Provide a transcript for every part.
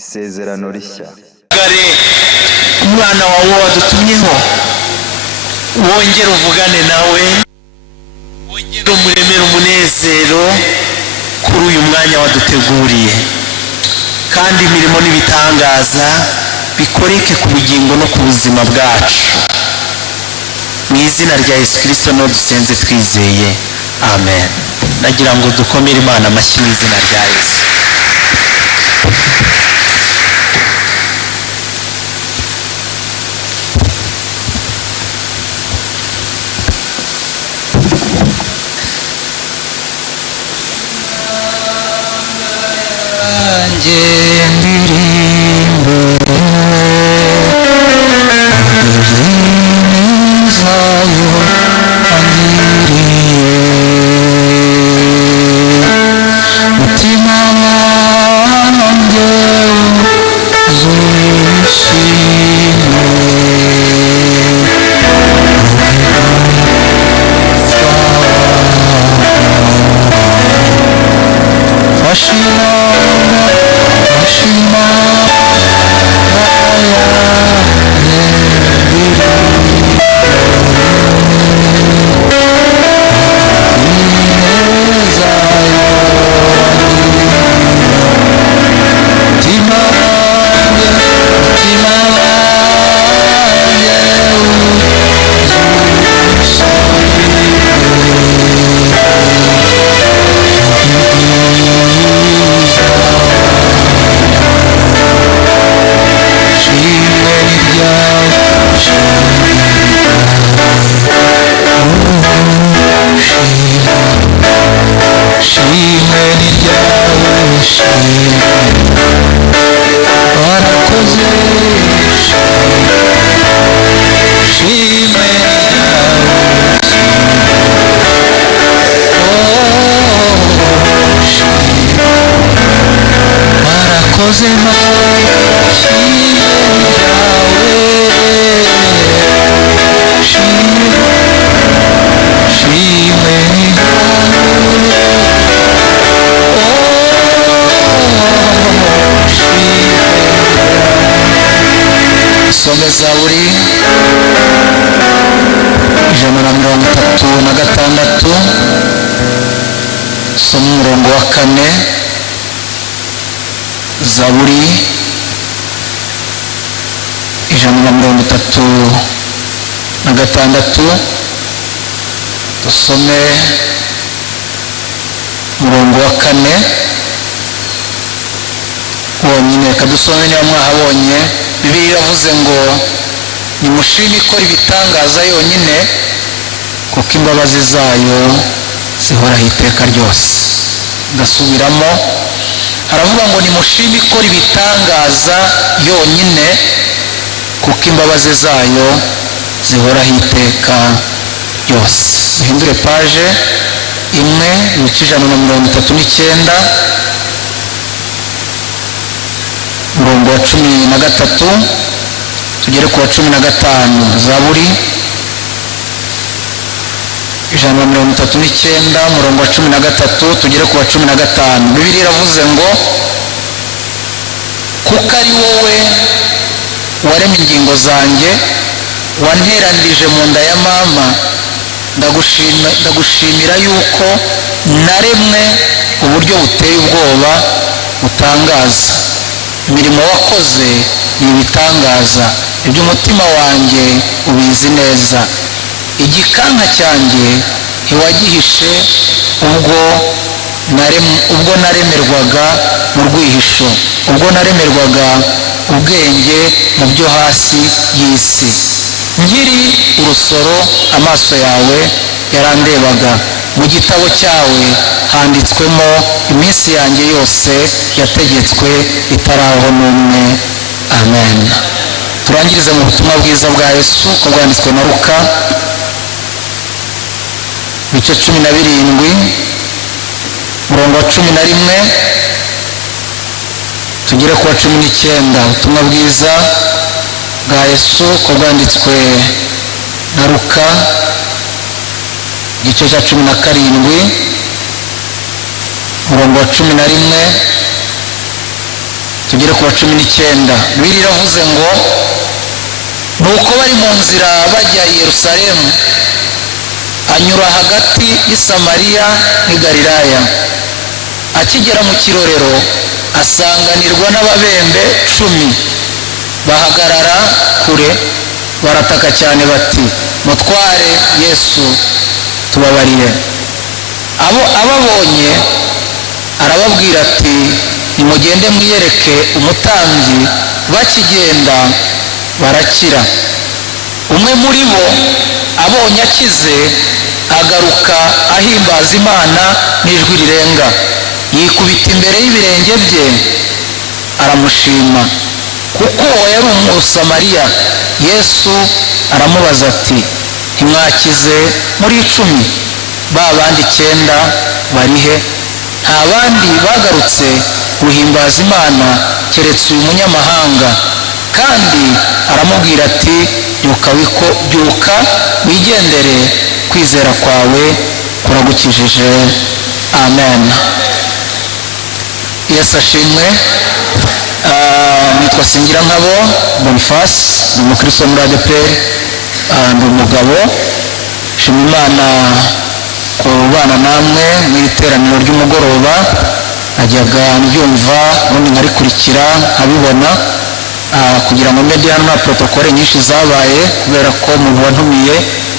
Isezerano rishya. Umwana wawe wadutumyeho wongere uvugane nawe, wongere umuremere umunezero kuri uyu mwanya waduteguriye, kandi imirimo n'ibitangaza bikoreke ku bugingo no ku buzima bwacu. Mu izina rya Yesu Kristo no dusenze twizeye, amen. Nagira ngo dukomere Imana amashyi mu izina rya Yesu. Some Zaburi 136, some umurongo wa 4. Zaburi 136, dusome umurongo wa 4 wonyine. Kadusome niba mwahabonye. Bibiliya iravuze ngo nimushime ikora ibitangaza yonyine, kuko imbabazi zayo zihoraho iteka ryose. Ndasubiramo, haravuga ngo nimushime ikora ibitangaza yonyine, kuko imbabazi zayo zihoraho iteka ryose. Muhindure paje imwe, ibice 139, umurongo wa 13 tugere ku wa 15. Zaburi 139, umurongo wa 13 tugere ku wa 15. Bibiliya iravuze ngo kuko ari wowe waremye ingingo zanjye, wanteranirije mu nda ya mama, ndagushimira yuko naremwe uburyo buteye ubwoba butangaza. Imirimo wakoze ni ibitangaza, iby'umutima wanjye ubizi neza. Igikanka cyanjye ntiwagihishe ubwo naremerwaga mu rwihisho, ubwo naremerwaga ubwenge mu byo hasi y'isi. Nkiri urusoro amaso yawe yarandebaga, mu gitabo cyawe handitswemo iminsi yanjye yose yategetswe itaraho n'umwe. Amen. Turangirize mu butumwa bwiza bwa Yesu ko bwanditswe na Luka ibice 17, umurongo wa 11 tugere ku wa 19. Ubutumwa bwiza bwa Yesu ko bwanditswe na Luka igice cya 17, umurongo wa 11 tugere tugeze ku wa 19. Bibiliya iravuze ngo nuko bari mu nzira bajya i Yerusalemu anyura hagati y'i Samariya n'i Galilaya. Akigera mu kirorero asanganirwa n'ababembe 10 bahagarara kure barataka cyane bati, mutware Yesu tubabarire. Ababonye arababwira ati, nimugende mwiyereke umutambyi. Bakigenda barakira. Umwe muri bo abonye akize agaruka ahimbaza Imana n'ijwi rirenga, yikubita imbere y'ibirenge bye aramushima, kuko yari Umusamariya. Yesu aramubaza ati, ntimwakize muri 10? Ba bandi 9 barihe? Nta bandi bagarutse guhimbaza Imana keretse uyu munyamahanga? Kandi aramubwira ati, byuka wigendere, kwizera kwawe kuragukijije. Amen. Yesu ashimwe. Nitwa Singirankabo Boniface, ni umukristo muri ADEPR, ndi umugabo. Shima Imana kubana namwe mu iteraniro ry'umugoroba. Najyaga mbyumva ubundi nkarikurikira nkabibona, kugira ngo mbe ndi hano nta protokole nyinshi zabaye, kubera ko umuntu wantumiye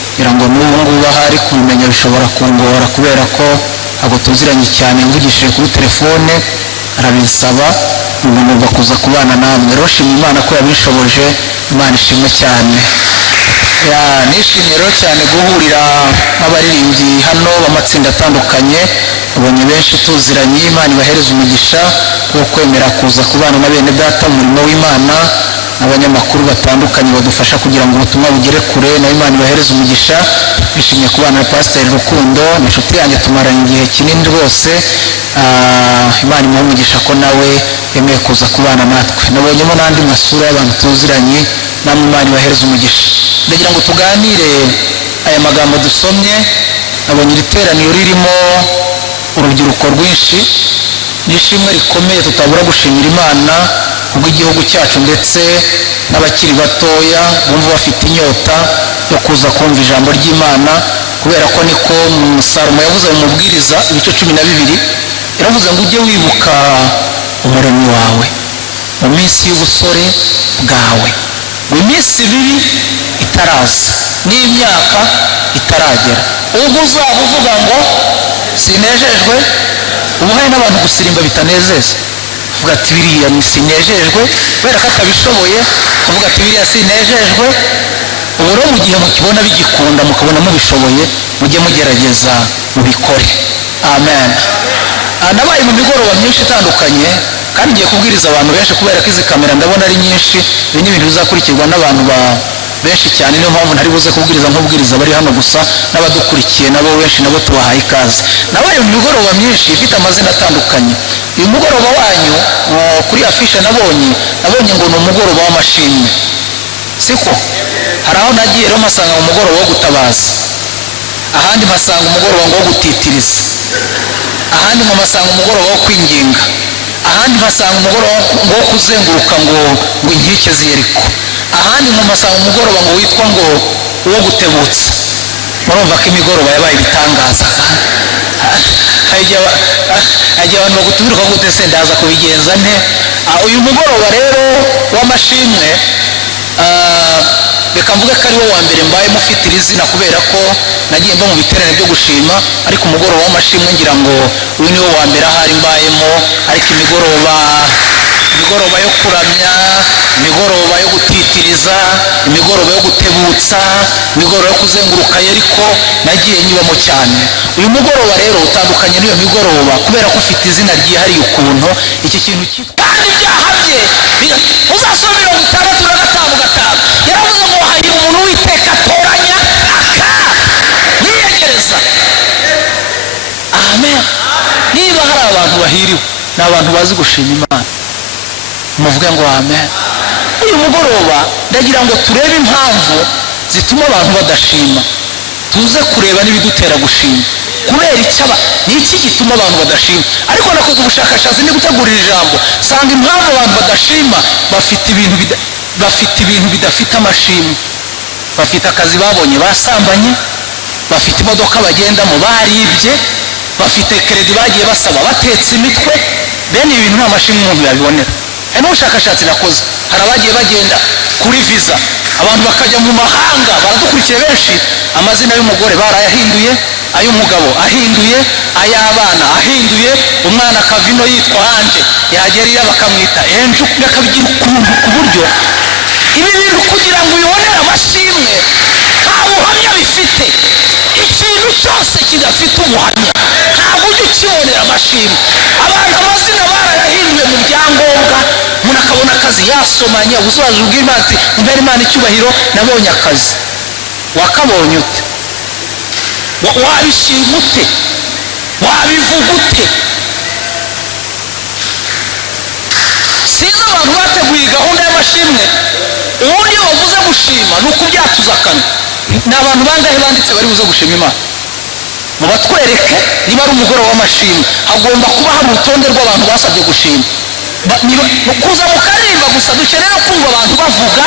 kugira ngo n'ubu ngubu ahari kumenya bishobora kungora, kubera ko ntabwo tuziranye cyane. Mvugishije kuri telefone arabinsaba, ngomba kuza kubana namwe. Rero shima Imana ko yabishoboje, Imana ishimwe cyane. Nishimiye rero cyane guhurira n'abaririmbyi hano b'amatsinda atandukanye. Ubonye benshi tuziranye, Imana ibahereza umugisha wo kwemera kuza kubana na bene data mu murimo w'Imana. Abanyamakuru batandukanye badufasha kugira ngo ubutumwa bugere kure, na Imana ibahereza umugisha. Bishimiye kubana na Pastor Rukundo, ni inshuti yanjye, tumaranye igihe kinini rwose. Imana imuha umugisha ko nawe yemeye kuza kubana natwe. Nabonyemo n'andi masura y'abantu tuziranye, namwe Imana ibahereza umugisha. Ndagira ngo tuganire aya magambo dusomye. Nabonye iri teraniro ririmo urubyiruko rwinshi, n'ishimwe rikomeye tutabura gushimira Imana kubw'igihugu cyacu, ndetse n'abakiri batoya bumva bafite inyota yo kuza kumva ijambo ry'Imana, kubera ko niko Salomo yavuze mu mubwiriza ibice 12, yaravuze ngo ujye wibuka umuremyi wawe mu minsi y'ubusore bwawe, ngo iminsi ibiri itaraza n'imyaka itaragera, ubwo uzaba uvuga ngo sinejejwe. Ubu hari n'abantu gusirimba bitanezeza, uvuga ati biriya sinejejwe, kubera ko atabishoboye, uvuga ati biriya sinejejwe. Ubu rero mu gihe mukibona bigikunda, mukabona mubishoboye, mujye mugerageza mubikore. Amen. Nabaye mu migoroba myinshi itandukanye, kandi ngiye kubwiriza abantu benshi, kubera ko izi kamera ndabona ari nyinshi. Ibi ni ibintu bizakurikirwa n'abantu benshi cyane, niyo mpamvu ntari buze kubwiriza nk'ubwiriza bari hano gusa, n'abadukurikiye nabo benshi nabo tubahaye ikaze. Nabaye mu migoroba myinshi ifite amazina atandukanye. Uyu mugoroba wanyu kuri afishe nabonye ngo ni umugoroba w'amashimwe, siko? Hari aho nagiye rero mpasanga umugoroba wo gutabaza, ahandi mpasanga umugoroba wo gutitiriza, ahandi mpasanga umugoroba wo kwinginga, ahandi mpasanga umugoroba wo kuzenguruka ngo inkike z'Yeriko, ahandi mpasanga umugoroba ngo witwa ngo uwo gutebutsa. Murumva ko imigoroba yabaye ibitangaza. Hajya abantu bagutumira ko gutese ndaza kubigenza nte. Uyu mugoroba rero w'amashimwe, reka mvuge ko ari wo wa mbere mbaye mufite iri zina, kubera ko nagiye mba mu biterane byo gushima, ariko umugoroba w'amashimwe ngira ngo uyu ni wo wa mbere ahari mbayemo. Ariko imigoroba yo kuramya, imigoroba yo gutitiriza, imigoroba yo gutebutsa, imigoroba yo kuzenguruka Yeriko, nagiye nyibamo cyane. Uyu mugoroba rero utandukanye n'iyo migoroba, kubera ko ufite izina ryihariye ukuntu. Iki kintu kandi byahamye, uzasoma 65:5, yaravuze ngo hahirwa umuntu Uwiteka atoranya yiyegereza. Amen. Niba hari abantu bahiriwe, ni abantu bazi gushima Imana, muvuge ngo amen. Uyu mugoroba ndagira ngo turebe impamvu zituma abantu badashima, tuze kureba n'ibidutera gushima. kubera icyaba ni iki gituma abantu badashima. Ariko nakoze ubushakashatsi ndi gutegurira ijambo sanga impamvu abantu badashima bafite ibintu bidafite amashimwe. Bafite akazi babonye basambanye, bafite imodoka bagendamo baribye, bafite kredi bagiye basaba batetse imitwe. Bene ibintu nta mashimwe umuntu yabibonera. Hari n'ubushakashatsi nakoze, hari abagiye bagenda kuri visa, abantu bakajya mu mahanga baradukurikiye benshi, amazina y'umugore barayahinduye, ay'umugabo ahinduye, ay'abana ahinduye, umwana akavino yitwa Anje yagerira bakamwita Enju, bakabigira ukuntu ku buryo ibi bintu kugira ngo ubibonere amashimwe nta buhamya bifite. Ikintu cyose kidafite ubuhamya ntabwo ujya ukibonera amashimwe. Abantu amazina barayahinduye mu byangombwa, umuntu akabona akazi yasomanye, ubusobanuzi bw'Imana ati umbere Imana icyubahiro nabonye akazi. Wakabonye ute? Wabishima ute? Wabivuga ute? Sinzi abantu bateguye gahunda y'amashimwe, ubundi bavuze gushima ni ukubyatuza akanwa. Ni abantu bangahe banditse bari buze gushima Imana? Mubatwereke niba ari umugoroba w'amashimwe. Hagomba kuba hari urutonde rw'abantu basabye gushima. Kuza mu karimba gusa dukeneye kumva abantu bavuga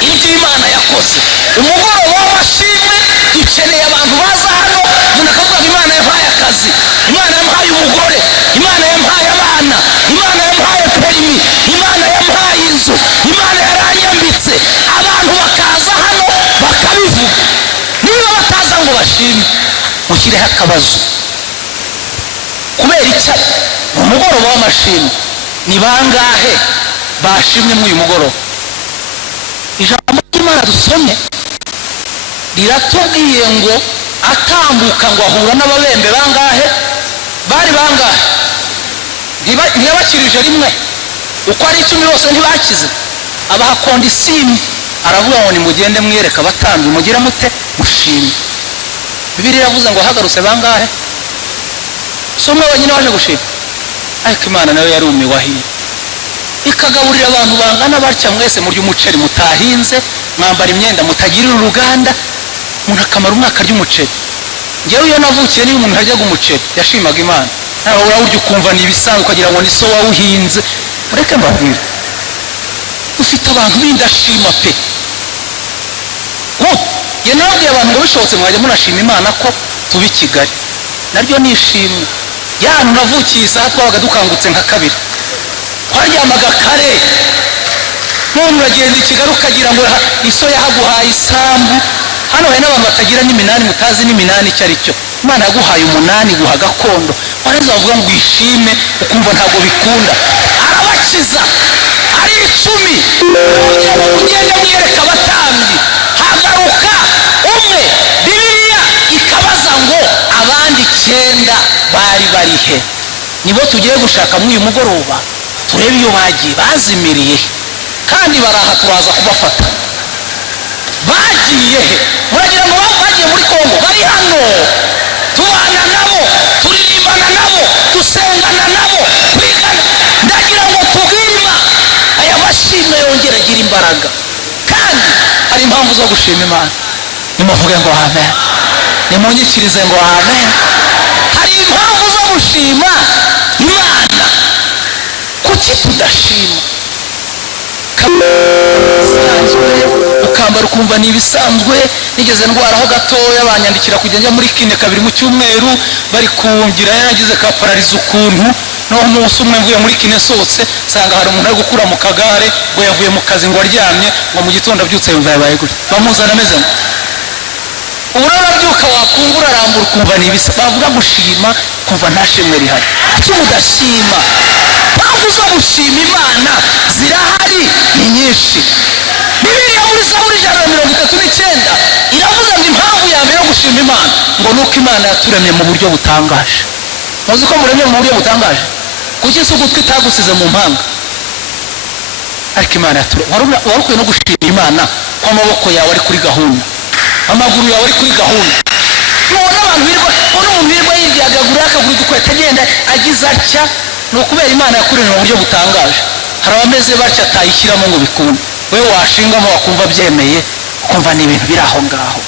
ibyo Imana yakoze. Umugoroba w'amashimwe dukeneye abantu baza hano, umuntu akavuga Imana yampaye akazi, Imana yampaye umugore, Imana yampaye abana, Imana yampaye perimi, Imana yampaye inzu, Imana yaranyambitse. Abantu bakaza hano bakabivuga. Niba bataza ngo bashime mukireho akabazo. Kubera icyo umugoroba w'amashimwe ni bangahe bashimye muri uyu mugoroba? Ijambo ry'Imana dusomye riratubwiye ngo atambuka ngo ahura n'ababembe bangahe? Bari bangahe? Ntiyabakirije rimwe, uko ari 10 bose ntibakize. Abaha kondisini, aravuga ngo nimugende mwiyereka abatambyi mugira mute mushime. Bibiliya yavuze ngo hagarutse bangahe? So umwe wenyine waje gushima. Ariko Imana nayo yarumiwe ahiye, ikagaburira abantu bangana batya, mwese murya umuceri mutahinze, mwambara imyenda mutagirira uruganda, umuntu akamara umwaka arya umuceri. Ngewe iyo navukiye niyo umuntu aryaga umuceri yashimaga Imana. Nawe urarya ukumva ni ibisanzwe ukagira ngo ni so wawuhinze. Mureke mbabwire, ufite abantu b'indashima pe. Ye nabwiye abantu ngo bishobotse mwajya munashima Imana ko tuba i Kigali. Naryo nishimwe. Yantu navukiye isaha twabaga dukangutse nka 2, twaryamaga kare. None uragenda i Kigali ukagira ngo iso yahaguhaye isambu. Hano hari n'abantu batagira n'iminani, mutazi n'iminani icyo ari cyo. Imana yaguhaye umunani guha gakondo, warangiza bavuga ngo ishime ukumva ntabwo bikunda. Arabakiza ari 10, ugenda mwiyereka abatambyi, hagaruka umwe. Bibiliya ikabaza ngo abandi 9 bari barihe? Nibo tugiye gushaka muri uyu mugoroba, turebe iyo bagiye bazimiriye kandi baraha turaza kubafata. Bagiye he? Muragira ngo bagiye muri Kongo? Bari hano, tubana nabo, turirimbana nabo, dusengana nabo, twigana. Ndagira ngo tubwire aya mashimwe yongera agira imbaraga, kandi hari impamvu zo gushima Imana. Nimuvuge ngo amen, nimunyikirize ngo amen. Hari impamvu zo gushima Imana. Kuki tudashima? Ukambara ukumva ni ibisanzwe. Nigeze ndwaraho gatoya, banyandikira kujya njya muri kine 2 mu cyumweru, bari kungira yaragize ka pararize ukuntu. No umunsi umwe mvuye muri kine sose sanga hari umuntu ari gukura mu kagare ngo yavuye mu kazi ngo aryamye, ngo mu gitondo abyutse yumva yabaye gute, bamuzana ameze ngo urabyuka wakungura arambura ukumva ni ibisa. Bavuga gushima kumva nta shimwe rihari. Kuki mudashima? Mpamvu zo gushima Imana zirahari ni nyinshi. Bibiliya muri Zaburi 139 iravuga ngo impamvu ya mbere yo gushima Imana ngo nuko Imana yaturemye mu buryo butangaje. Muzi ko muremye mu buryo butangaje? Kuki se ugutwi itagusize mu mpanga? Ariko Imana yaturemye. Warukwiye no gushima Imana ko amaboko yawe ari kuri gahunda, amaguru yawe ari kuri gahunda. None abantu umuntu birwa yiryagagura akaguru dukwete agenda agize atya, no kubera Imana yakuremye mu buryo butangaje. Hari abameze batya atayishyiramo ngo bikunde, wewe washingamo wakumva byemeye, ukumva ni ibintu biri aho ngaho.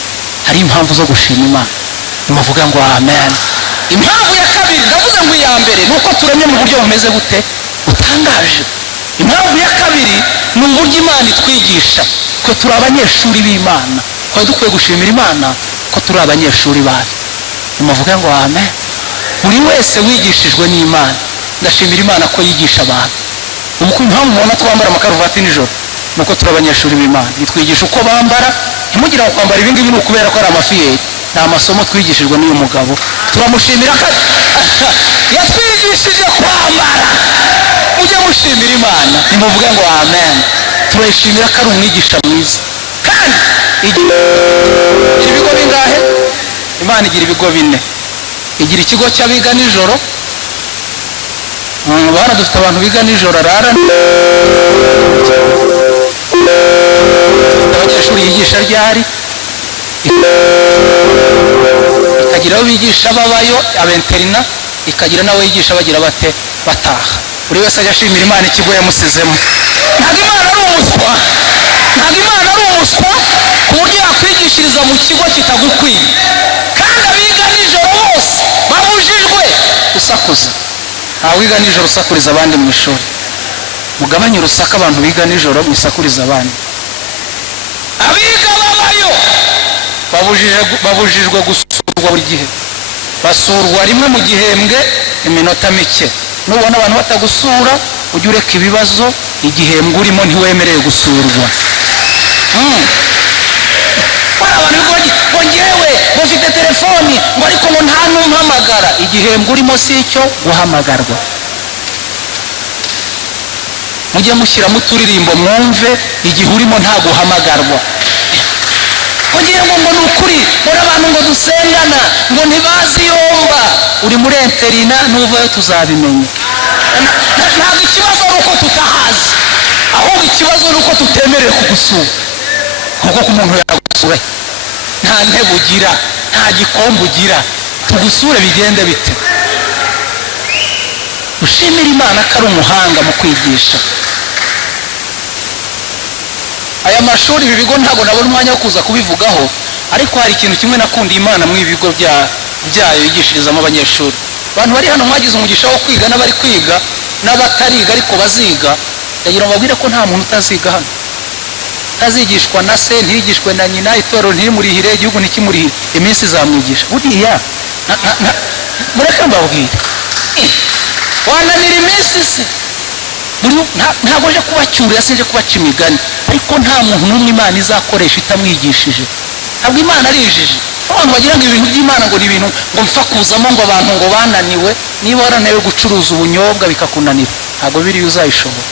Hari impamvu zo gushima Imana. muvuga ngo amen. Impamvu ya kabiri ndavuze ngo iya mbere nuko turemye mu buryo bumeze bute butangaje. Impamvu ya kabiri ni uburyo Imana itwigisha. Twe turi abanyeshuri b'Imana, twari dukwiye gushimira Imana ko turi abanyeshuri bayo. Muvuga ngo amen. Buri wese wigishijwe n'Imana, ndashimira Imana ko yigisha abantu. Impamvu mubona twambara amakaruvati nijoro nuko turi abanyeshuri b'Imana, itwigisha uko bambara. Ntimugira ngo kwambara ibingibi ni ukubera ko ari amafiyeri, ni amasomo twigishijwe n'uyu mugabo. Turamushimira ko yatwigishije kwambara. Mujye mushimira Imana, nimuvuge ngo amen. Turayishimira ko ari umwigisha mwiza. Kandi igira ibigo bingahe? Imana igira ibigo 4. Igira ikigo cy'abiga nijoro. Bana dufite abantu biga nijoro arara. Abanyeshuri yigisha ryari. Ikagira abo bigisha babayo abenterina, ikagira nawe yigisha bagira bate bataha. Buri wese ajya ashimira Imana ikigo yamusizemo. Ntabwo Imana ari umuswa, ntabwo Imana ari umuswa ku buryo yakwigishiriza mu kigo kitagukwiye. Kandi abiga nijoro bose babujijwe gusakuza. Awiga nijoro usakuriza abandi mu ishuri. Mugabanye urusaka abantu biga nijoro musakuriza abandi. Abiga babayo babujijwe gusurwa buri gihe. Basurwa rimwe mu gihembwe iminota mike. Nubona abantu batagusura ujye ureka ibibazo, igihembwe urimo ntiwemereye gusurwa. Abantu bongewe bafite telefoni ngo ariko ngo nta numpamagara. Igihembwe urimo si icyo guhamagarwa. Mujye mushyiramo uturirimbo mwumve igihe urimo nta guhamagarwa. Kugira ngo ni ukuri muri abantu ngo dusengana ngo ntibazi yomba. Uri muri interina nuvayo tuzabimenya. Ntabwo ikibazo ari uko tutahazi, ahubwo ikibazo ni uko tutemerewe kugusura. Kuko ku muntu yagusura nta ntebe ugira, nta gikombe ugira, tugusure bigende bite? Ushimira Imana ko ari umuhanga mu kwigisha. Aya mashuri ibi bigo ntabwo nabona umwanya wo kuza kubivugaho, ariko hari ikintu kimwe nakundiye Imana mu ibigo byayo yigishirizamo abanyeshuri. Abantu bari hano mwagize umugisha wo kwiga n'abari kwiga n'abatariga ariko baziga. Ndagira ngo babwire ko nta muntu utaziga hano. Tazigishwa na se, ntigishwe na nyina, itorero ntirimurihire, igihugu ntikimurihire. Iminsi izamwigisha. Buriya mureke mbabwire, wananira iminsi se. Ntabwo nje kubacyurira, sinje kubaca imigani, ariko nta muntu n'umwe Imana izakoresha itamwigishije. Ntabwo Imana ari ijiji. Abantu bagira ngo ibintu by'Imana ngo ni ibintu ngo mpfa kuzamo ngo abantu ngo bananiwe. Niba waraniwe gucuruza ubunyobwa bikakunanira, ntabwo Bibiliya uzayishobora.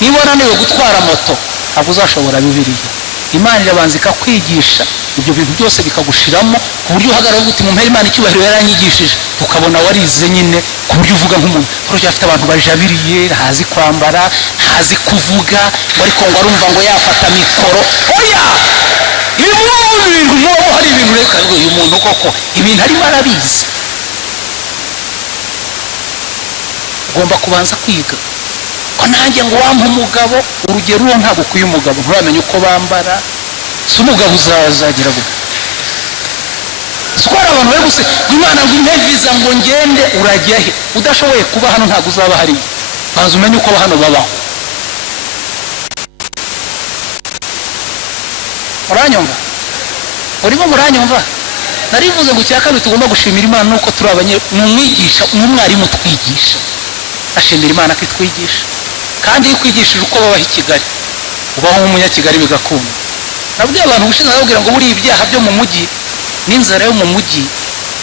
Niba waraniwe gutwara moto, ntabwo uzashobora Bibiliya. Imana irabanza ikakwigisha ibyo bintu byose bikagushiramo ku buryo uhagarara uti mu mpera Imana icyubahiro yaranyigishije, tukabona warize nyine ku buryo uvuga nk'umuntu. Kuko afite abantu bajabiriye, ntazi kwambara, ntazi kuvuga, ariko ngo arumva ngo yafata mikoro. Oya, ibintu nk'ubu hari ibintu reka uyu muntu koko ibintu arimo arabizi. Ugomba kubanza kwiga. Ko nanjye ngo wampa umugabo, urugero uwo ntabwo ukwiye umugabo, nturamenye uko bambara, si umugabo uzagira gute? Siko hari abantu bari guse Imana ngo impe visa ngo ngende, urajya he? Udashoboye kuba hano ntabwo uzaba hariya. Banza umenye uko hano babaho. Muranyumva? Urimo muranyumva? Narivuze ngo icya kabiri tugomba gushimira Imana nuko turi umwigisha, umwarimu twigisha. Ashimira Imana ko itwigisha. Kandi yikwigishije uko babaho i Kigali, ubaho nk'umunyakigali bigakunda. Nabwiye abantu gushize babwira ngo buri ibyaha byo mu mujyi n'inzara yo mu mujyi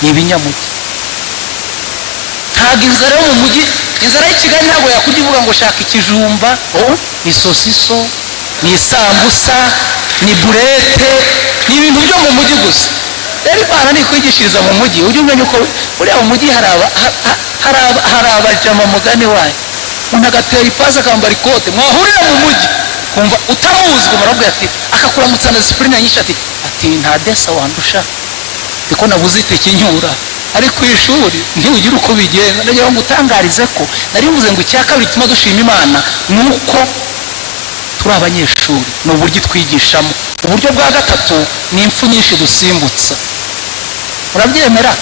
ni ibinyamujyi. Ntabwo inzara yo mu mujyi, inzara y'i Kigali ntabwo yakujya ivuga ngo shaka ikijumba, ni sosiso, ni isambusa, ni burete, ni ibintu byo mu mujyi gusa. Rero Imana nikwigishiriza mu mujyi, ujye umenya uko buriya mu mujyi hari abajama mugani wayo. Umuntu agatera ipasi akambara ikote, mwahurira mu mujyi kumva utamuzi ngo marabwe ati akakuramutsa na disipurine nyinshi ati nta desa wandusha, ndiko nabuze iteke nyura ari ku ishuri ntiwugira uko bigenza. Ndagira ngo utangarize ko narivuze ngo icya kabiri gituma dushima Imana nuko turi abanyeshuri, ni uburyo twigishamo. Uburyo bwa gatatu ni impfu nyinshi dusimbutsa. urabyemera?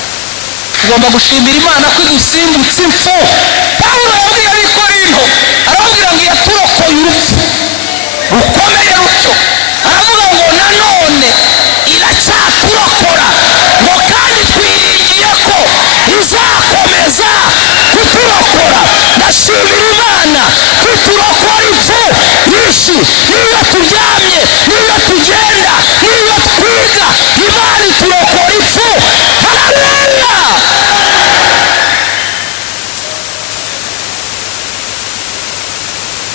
tugomba gushimira Imana ko idusimbutse impfu. Pawulo yabwiye abikorinto arababwira ngo yaturokoye urupfu rukomeye rutyo, aravuga ngo nanone iracyaturokora, ngo kandi twiringiye ko izakomeza kuturokora. ndashimira Imana kuturokora impfu nyinshi, niyo turyamye, niyo tugenda, niyo twiga, Imana iturokora impfu. Haleluya!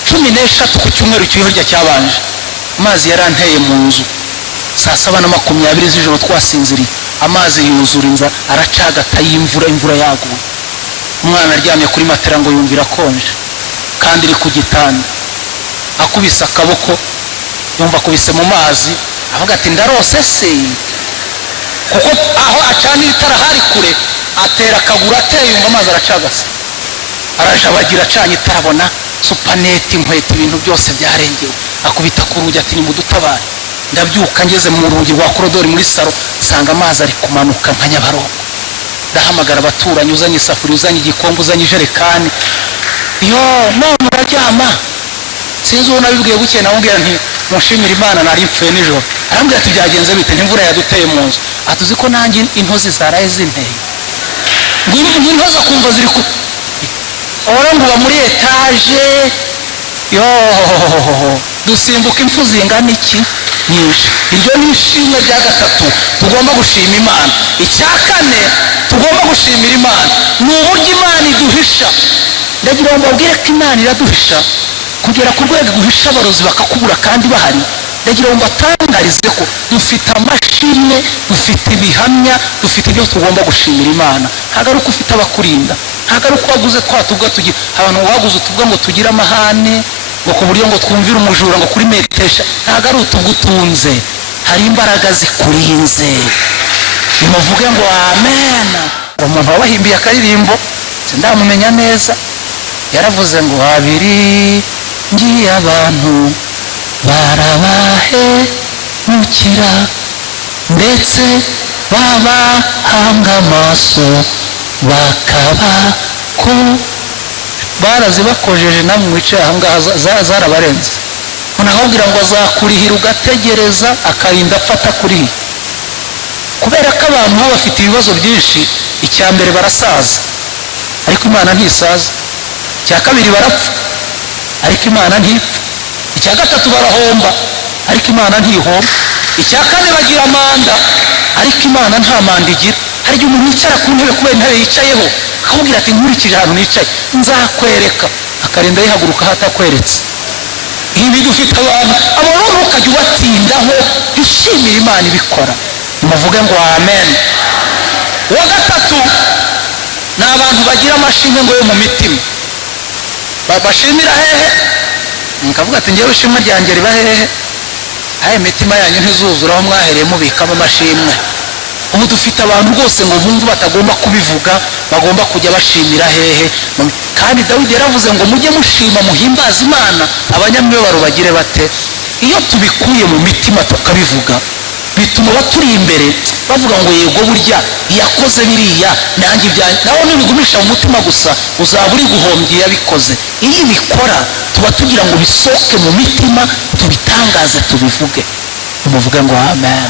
cumi n'eshatu ku cyumweru cy'ihirya cyabanje, amazi yaranteye mu nzu saa 7:20 z'ijoro, twasinziriye, amazi yuzura inza, aracagata y'imvura, imvura yaguye. umwana aryamye kuri matera ngo yumvira konje, kandi iri ku gitanda, akubise akaboko yumva akubise mu mazi, avuga ati ndarose se, kuko aho acanira itara hari kure, atera akaguru, ateye yumva amazi aracagase, arajabagira acanye itara, abona supaneti, inkweto, ibintu byose byarengewe, akubita ku rugi ati nimudutabare. ndabyuka ngeze mu rugi rwa korodori muri saro, nsanga amazi ari kumanuka nka Nyabarongo. ndahamagara abaturanyi, uzanye isafuriya, uzanye igikombe, uzanye ijerekani. yo none uraryama? sinzi uwo nabibwiye bukeye, namubwira nti mushimira Imana nari mpfuye nijoro. arambwira ati byagenze bite? n'imvura yaduteye mu nzu. atuzi ko nanjye intozi zaraye zinteye, ngo intozi akumva ziri ku nguba muri etaje. yo dusimbuka impfu zingana iki? nyinshi. iryo ni ishimwe rya gatatu tugomba gushima Imana. icya kane tugomba gushimira Imana ni uburyo Imana iduhisha. ndagira ngo mbabwire ko Imana iraduhisha kugera ku rwego guhisha abarozi bakakubura kandi bahari. ndagira ngo mbatangarize ko dufite amashimwe, dufite ibihamya, dufite ibyo tugomba gushimira Imana. ntabwo ari uko ufite abakurinda, ntabwo ari uko waguze twatubwa tugira abantu waguze utubwa ngo tugire amahane, ngo ku buryo ngo twumvire umujura ngo kuri metesha. ntabwo ari utugutunze, hari imbaraga zikurinze. nimuvuge ngo amen. umuntu wabahimbiye akaririmbo sindamumenya neza, yaravuze ngo habiri ngiye abantu barabahemukira, ndetse babahanga amaso bakaba ko barazibakojeje, namwe mwicaye ahangaha zarabarenze. unakubwira ngo azakurihira, ugategereza akarinda apfata kurihi. kubera ko abantu baba bafite ibibazo byinshi. icya mbere barasaza, ariko Imana ntisaza. icya kabiri barapfa, ariko Imana ntipfa. icya gatatu barahomba, ariko Imana ntihomba. icya kane bagira amanda, ariko Imana nta manda igira. hari igihe umuntu yicara ku ntebe kubera intebe yicayeho, akamubwira ati nkurikije ahantu nicaye nzakwereka, akarinda yihaguruka hatakweretse. ibi dufite abantu abo rero ukajya ubatindaho. ishimira Imana ibikora. muvuge ngo amen. uwa gatatu ni abantu bagira amashimwe ngo yo mu mitima. bashimira hehe? nkavuga ati ngewe ishimwe ryanjye riba hehe? ayo imitima yanyu ntizuzura aho mwahereye mubikamo amashimwe. ubu dufite abantu rwose ngo bumve batagomba kubivuga, bagomba kujya bashimira hehe. kandi Dawidi yaravuze ngo mujye mushima, muhimbaza Imana, abanyamibabaro bagire bate? iyo tubikuye mu mitima tukabivuga, bituma baturi imbere bavuga ngo yego burya yakoze biriya, nanjye ibyanjye. nawe nibigumisha mu mutima gusa uzaba uri guhombya yabikoze. iyo bikora tuba tugira ngo bisohoke mu mitima, tubitangaze, tubivuge. umuvuge ngo amen.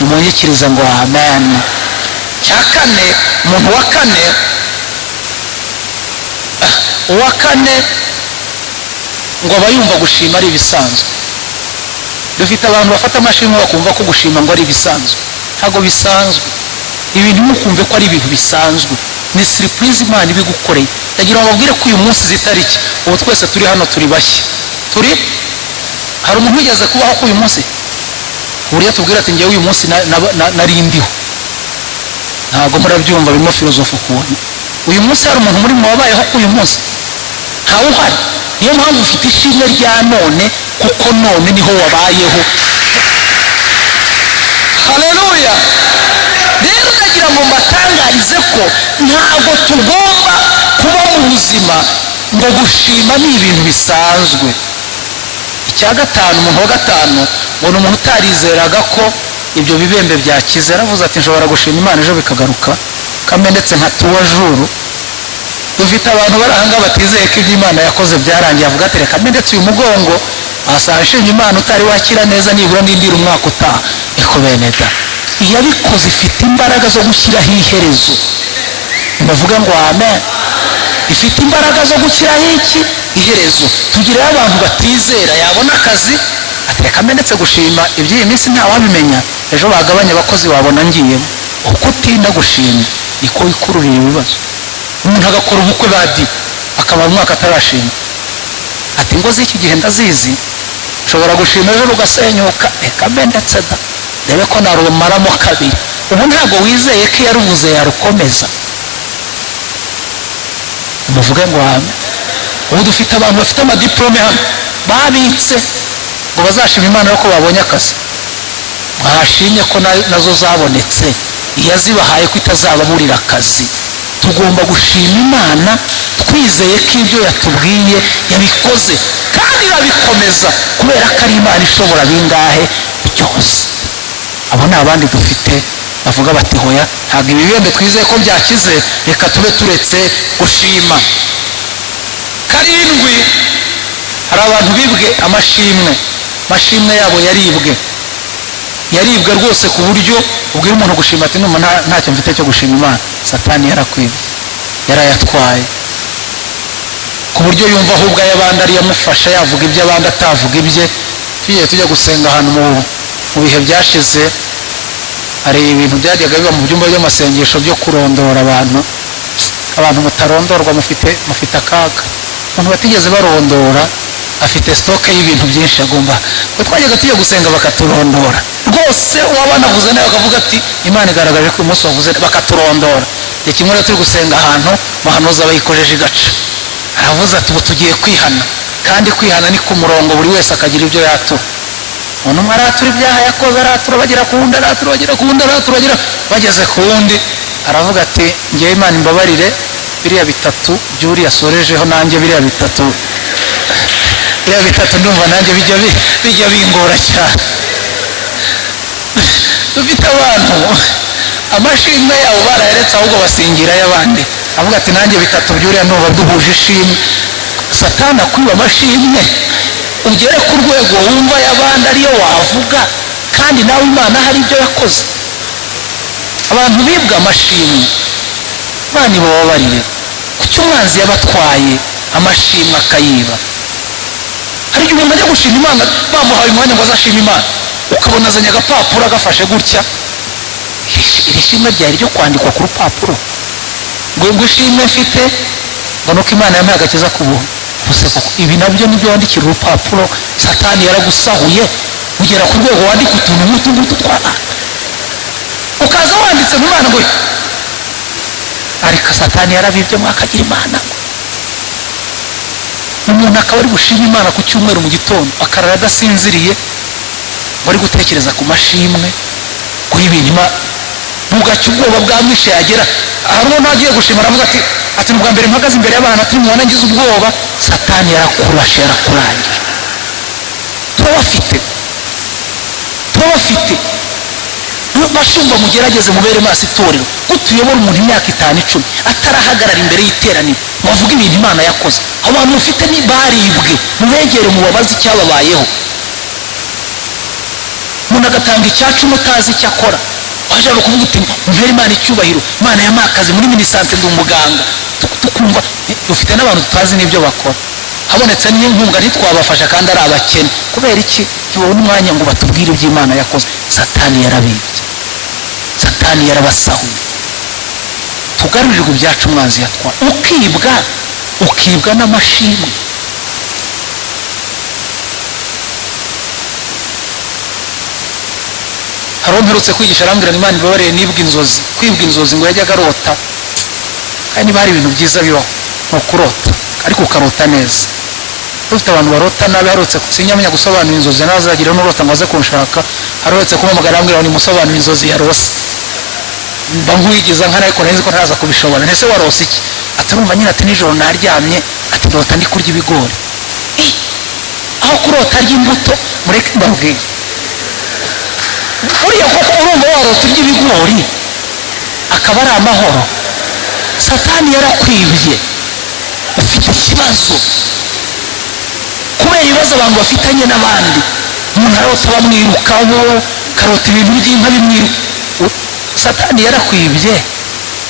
umunyikiriza ngo amen. cya kane, umuntu wa kane ngo aba yumva gushima ari ibisanzwe. dufite abantu bafata amashimwe bakumva ko gushima ngo ari ibisanzwe. ntabwo bisanzwe. ibintu mukumve ko ari ibintu bisanzwe, ni surprise Imana ibigukoreye. ndagira ngo babwire ko uyu munsi zitariki, ubu twese turi hano turi bashya. hari umuntu wigeze kubaho ko uyu munsi buriya tubwira ati ngewe uyu munsi nari ndiho. ntabwo murabyumva, birimo filozofi ukuntu. uyu munsi hari umuntu muri wabayeho ko uyu munsi ntawe uhari. niyo mpamvu ufite ishimwe rya none, kuko none niho wabayeho. haleluya. rero ndagira ngo mbatangarize ko ntabwo tugomba kuba mu buzima ngo gushima ni ibintu bisanzwe. icya gatanu, umuntu wa gatanu ngo ni umuntu utarizeraga ko ibyo bibembe byakize, yaravuze ati nshobora gushima Imana ejo bikagaruka kamenetse nka tuwajuru. dufite abantu barahanga batizeye ko ibyo Imana yakoze byarangiye, avuga ati reka ndetse uyu mugongo asanga shimye Imana utari wakira neza nibura n'indira umwaka utaha. Eko bene da, iyabikoze ifite imbaraga zo gushyiraho iherezo. Ndavuga ngo amen. Ifite imbaraga zo gushyiraho iki iherezo. Tugire abantu batizera yabona akazi ati reka ndetse gushima iby'iyi minsi nta wabimenya, ejo bagabanya abakozi wabona ngiyemo. Uko utinda gushima niko wikururira ibibazo. Umuntu agakora ubukwe badi akaba umwaka atarashima, ati ngo z'iki gihe ndazizi, nshobora gushima ejo rugasenyuka. Reka ndetse da, rebe ko narumaramo kabiri. Ubu ntabwo wizeye ko yaruvuze yarukomeza. Muvuge ngo amen. Ubu dufite abantu bafite amadiplome hano babitse ngo bazashima Imana ko babonye akazi. Mwashimye ko nazo zabonetse, iyazibahaye ko itazababurira akazi. Tugomba gushima Imana twizeye ko ibyo yatubwiye yabikoze kandi irabikomeza, kubera ko ari Imana ishobora bingahe byose. Abo ni abandi dufite bavuga bati hoya ntabwo ibibembe twizeye ko byakize, reka tube turetse gushima. Karindwi, hari abantu bibwe amashimwe yabo yaribwe rwose, ku buryo ubwira umuntu gushima ati numa ntacyo mfite cyo gushima Imana. Satani yarakwibye, yarayatwaye, ku buryo yumva ahubwo ay'abandi ari yamufasha, yavuga iby'abandi atavuga ibye. Tugiye tujya gusenga ahantu mu bihe byashize, hari ibintu byajyaga biba mu byumba by'amasengesho byo kurondora abantu mutarondorwa mufite akaga. Umuntu batigeze barondora afite stoke y'ibintu byinshi agomba. Ko twajyaga tujya gusenga bakaturondora rwose, wabana avuze nawe akavuga ati Imana igaragaje ko umunsi wavuze bakaturondora. Kimwe rero turi gusenga ahantu muhanuza bayikojeje igaca, aravuze ati ubu tugiye kwihana, kandi kwihana ni ku murongo, buri wese akagira ibyo yatura. Umuntu umwe aratura ibyaha yakoze, aratura bagera ku wundi, aratura bagera ku wundi, aratura bagera bageze ku wundi, aravuga ati ngewe Imana imbabarire biriya bitatu by'uri yasorejeho, nanjye biriya bitatu ndumva nanjye bijya bingora cyane. Dufite abantu amashimwe yabo barayaretse, ahubwo basingira y'abandi, avuga ati nanjye bitatu by'uriya nuba duhuje ishimwe. Satani akwiba amashimwe, ugere ku rwego wumva y'abandi ariyo wavuga, kandi nawe Imana hari ibyo yakoze. Abantu bibwa amashimwe, Imana ibababarire. Kuki umwanzi yabatwaye amashimwe akayiba? Hari igihe umuntu ajya gushima Imana, bamuhaye umwanya ngo azashima Imana, ukabona azanye agapapuro agafashe gutya. Iri shimwe ryari ryo kwandikwa ku rupapuro ngo ishimwe mfite ngo nuko Imana yampaye agakiza ku buntu. Ibi nabyo nibyo wandikira urupapuro. Satani yaragusahuye ugera ku rwego wandika utuntu nk'utu ngutu twana, ukaza wanditse mu Imana ngo ariko Satani yarabibye mwakagira Imana. Umuntu akaba ari gushima Imana ku cyumweru mu gitondo, akarara adasinziriye, bari gutekereza ku mashimwe ko ibintu bugacya ubwoba bwamwishe yagera. Hari umuntu agiye gushima aravuga ati ubwa mbere mpagaze imbere y'abantu ati mubona ngize ubwoba. Satani yarakurashe, yarakurangira. turabafite bashumba mugerageze mubere maso itorero. Utuyobora umuntu imyaka 5-10 atarahagarara imbere y'iteraniro ngo avuge ibintu Imana yakoze. Abantu mufite ni baribwe, mubegere mubabaze icyababayeho. Umuntu agatanga icyacu mutazi icyo akora, waje kuvuga uti mbere Imana icyubahiro, Imana yamakaze muri minisante ndi umuganga. Tukumva dufite n'abantu tutazi n'ibyo bakora. Habonetse n'inkunga ntitwabafasha kandi ari abakene. Kubera iki? Kibona umwanya ngo batubwire iby'Imana yakoze. Satani yarabibye, Satani yarabasahuye. Tugarurirwe ibyacu umwanzi yatwara, ukibwa n'amashimwe. Haromperutse kwigisha arambwira Imana ibabarire nibwa inzozi. Kwibwa inzozi ngo yajyaga arota, kandi niba hari ibintu byiza bibaho no kurota, ariko ukarota neza. Dufite abantu barota nabi. Harutse sinyamenya gusobanura inzozi, nazagira n'urota ngo aze kunshaka. Harutse kumamagara arambwira ni musobanura inzozi yarose. Mba nkwigiza nkana ariko nzi ko ntaza kubishobora. Ese warose iki? Atarumva nyine ati nijoro naryamye, ati ndota ndi kurya ibigori. Aho kurota ry'imbuto mureke mbabwire. uriya koko urumva warota iby'ibigori akaba ari amahoro. Satani yarakwibye, ufite ikibazo kubera ibibazo abantu bafitanye n'abandi. Umuntu arota bamwirukaho, karota ibintu by'inka bimwiruka. Satani yarakwibye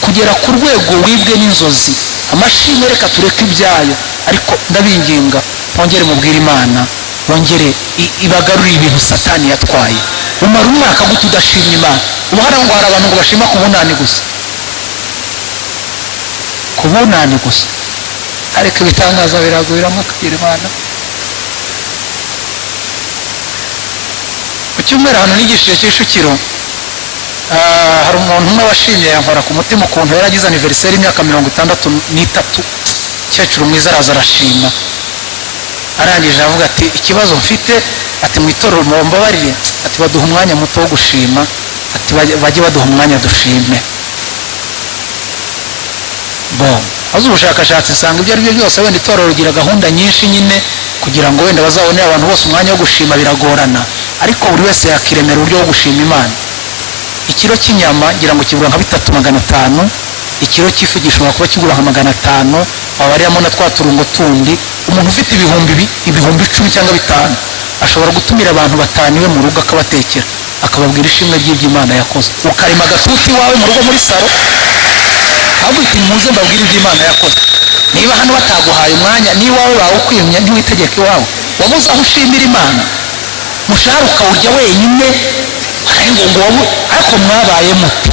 kugera ku rwego wibwe n'inzozi. Amashimwe reka tureke ibyayo, ariko ndabinginga bongere mubwire Imana, bongere ibagarurire ibintu Satani yatwaye. Umara umwaka gute udashimye Imana? Ubuhara ngo hari abantu ngo bashima ku bunani gusa, ku bunani gusa, ariko ibitangaza biragwiramo akagira Imana. Ku cyumweru hano n'igishije Kicukiro, hari umuntu umwe washimye yankora ku mutima ukuntu yaragize anniversaire imyaka 63. Cyecuru mwiza araza arashima, arangije avuga ati ikibazo mfite, ati mwitorero mumbabarire, ati baduha umwanya muto wo gushima, ati bajye baduha umwanya dushime. Bon, azi ubushakashatsi nsanga ibyo ari byo byose wenda itorero rugira gahunda nyinshi nyine kugira ngo wenda bazabone abantu bose umwanya wo gushima biragorana, ariko buri wese yakiremera uburyo bwo gushima Imana. Ikiro cy'inyama ngira ngo kigura nka 3,500, ikiro cy'ifu gishobora kuba kigura nka 500, wabariyamo na twa turungo tundi. Umuntu ufite ibihumbi 10 cyangwa 5 ashobora gutumira abantu 5 iwe mu rugo akabatekera, akababwira ishimwe ry'Imana yakoze. Ukarema agatuti wawe mu rugo muri saro, ahubwo iti muze mbabwire iby'Imana yakoze. Niba hano bataguhaye umwanya, ni wawe bawukwimye ntiwitegeke iwawe, wabuze aho ushimira Imana. Mushahara ukawurya wenyine, ngo ariko mwabaye muti.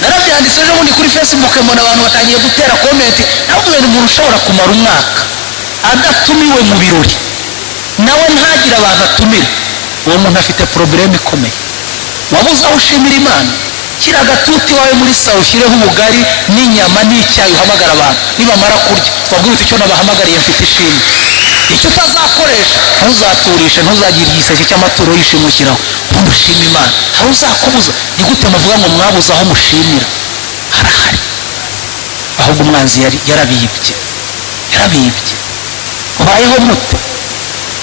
Narabyanditse ejo bundi kuri Facebook, mbona abantu batangiye gutera comment, navuze ni umuntu ushobora kumara umwaka adatumiwe mu birori, nawe ntagira abantu atumira. Uwo muntu afite problem ikomeye. Wabuze aho ushimira Imana. Kira agatuti wawe muri sawa, ushyireho umugari n'inyama n'icyayi, uhamagara abantu. Nibamara kurya babwire uti icyo nabahamagariye mfite ishimwe. Icyo utazakoresha ntuzaturishe, ntuzagira igiseke cy'amaturo yishimukiraho, ubundi ushima Imana. Aho uzakubuza ni gute muvuga ngo mwabuze aho mushimira? Harahari. Ahubwo umwanzi yarabibye. Ubayeho mute?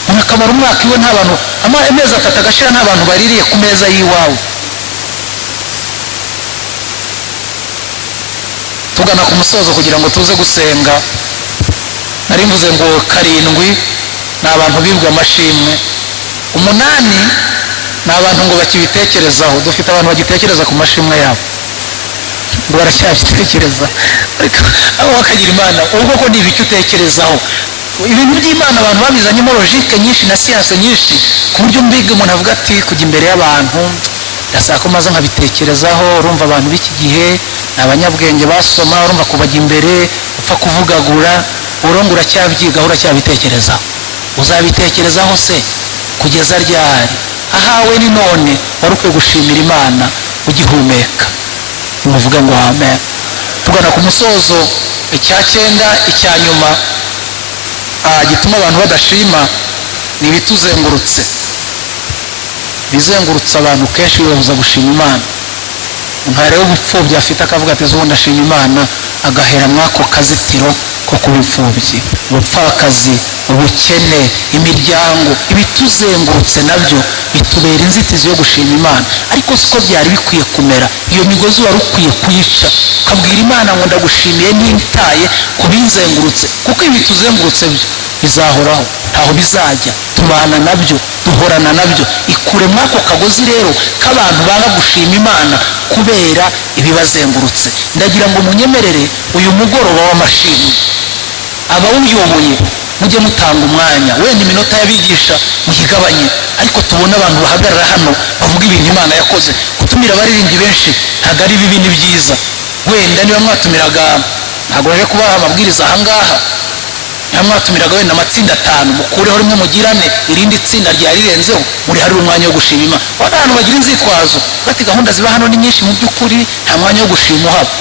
Umuntu akamara umwaka iwe nta bantu, amezi 3 agashira nta bantu baririye ku meza y'iwawe. Tugana ku musozo kugira ngo tuze gusenga. Nari mvuze ngo 7 ni abantu bibwa amashimwe, 8 ni abantu ngo bakibitekerezaho. Dufite abantu bagitekereza ku mashimwe yabo, ngo baracyabitekereza, ariko abo bakagira Imana. Ubwo ko ni ibiki utekerezaho? Ibintu by'Imana abantu babizanyemo logique nyinshi na science nyinshi, ku buryo mbiga umuntu avuga ati kujya imbere y'abantu ndasaba ko maze nkabitekerezaho. Urumva abantu b'iki gihe ni abanyabwenge basoma, urumva kubajya imbere upfa kuvugagura, urongura cyabyigaho uracyabitekerezaho. Uzabitekerezaho se kugeza ryari? Ahawe ni none, wari ukwiye gushimira Imana ugihumeka. Nimuvuga ngo amen. Tugana ku musozo. Icya 9 icya nyuma gituma abantu badashima ni ibituzengurutse. Bizengurutse abantu kenshi bibabuza gushima Imana. Umuntu w'ubupfubyi afite akavuga ati zo ndashima Imana, agahera mwako kazitiro ko kubipfubyi, ubupfakazi, ubukene, imiryango. Ibituzengurutse nabyo bitubera inzitizi yo gushima Imana, ariko siko byari bikwiye kumera. Iyo migozi wari ukwiye kuyica, ukabwira Imana ngo ndagushimiye ntitaye kubinzengurutse, kuko ibituzengurutse byo bizahoraho, ntaho bizajya. Tubana nabyo, duhorana nabyo. Ikure mwako kagozi rero k'abantu banga gushima Imana kubera ibibazengurutse. Ndagira ngo munyemerere uyu mugoroba w'amashimwe, abawuyoboye mujye mutanga umwanya, wenda iminota y'abigisha muyigabanye, ariko tubona abantu bahagarara hano bavuga ibintu Imana yakoze. Gutumira abaririmbyi benshi ntabwo ari bibi, ni byiza. Wenda niba mwatumiraga, ntabwo baje kubaha amabwiriza ahangaha, mwamwatumiraga wenda amatsinda 5, mukureho rimwe mugirane irindi tsinda ryari rirenzeho, muri hari umwanya wo gushima Imana. Abantu bagira inzitwazo bati gahunda ziba hano ni nyinshi, mu by'ukuri nta mwanya wo gushima uhaba.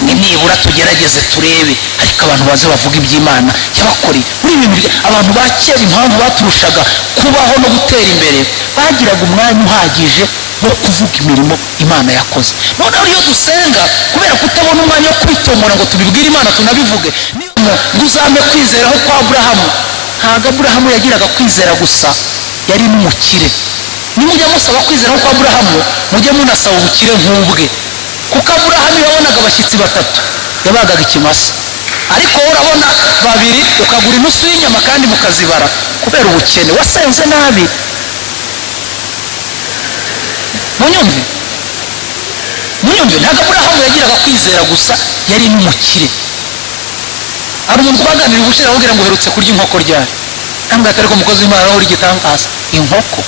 Nibura tugerageze turebe, ariko abantu baze bavuga iby'Imana yabakoreye. Muri ibi abantu ba kera impamvu baturushaga kubaho no gutera imbere, bagiraga umwanya uhagije wo kuvuga imirimo Imana yakoze. Noneho iyo dusenga kubera kutabona umwanya wo kwitomora ngo tubibwire Imana tunabivuge, nguzame kwizeraho kwa Aburahamu. Ntabwo Aburahamu yagiraga kwizera gusa, yari n'umukire. nimujya musaba kwizera nko kwa Aburahamu mujye munasaba ubukire nk'ubwe, kuko Aburahamu yabonaga abashyitsi batatu yabagaga ikimasa, ariko urabona babiri ukagura inusu y'inyama kandi mukazibara kubera ubukene, wasenze nabi. munyumve ntabwo Aburahamu yagiraga kwizera gusa, yari n'umukire. hari umuntu twaganira ubushize aramubwira ngo uherutse kurya inkoko ryari? ntabwo atari ko umukozi w'Imana uri igitangaza. inkoko